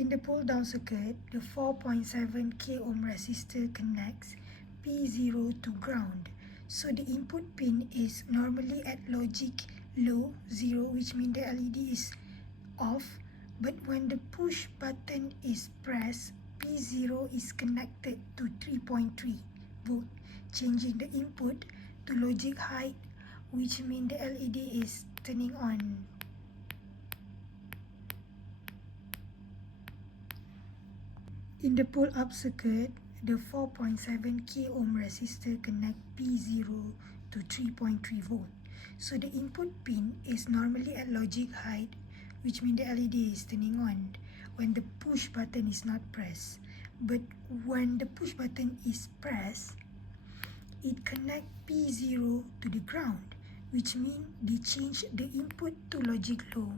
In the pull-down circuit, the 4.7 k ohm resistor connects P0 to ground. So the input pin is normally at logic low 0, which means the LED is off. But when the push button is pressed, P0 is connected to 3.3 volt, changing the input to logic high, which means the LED is turning on. In the pull-up circuit, the 4.7 k ohm resistor connect P0 to 3.3 volt. So the input pin is normally at logic high, which means the LED is turning on when the push button is not pressed. But when the push button is pressed, it connects P0 to the ground, which means they change the input to logic low.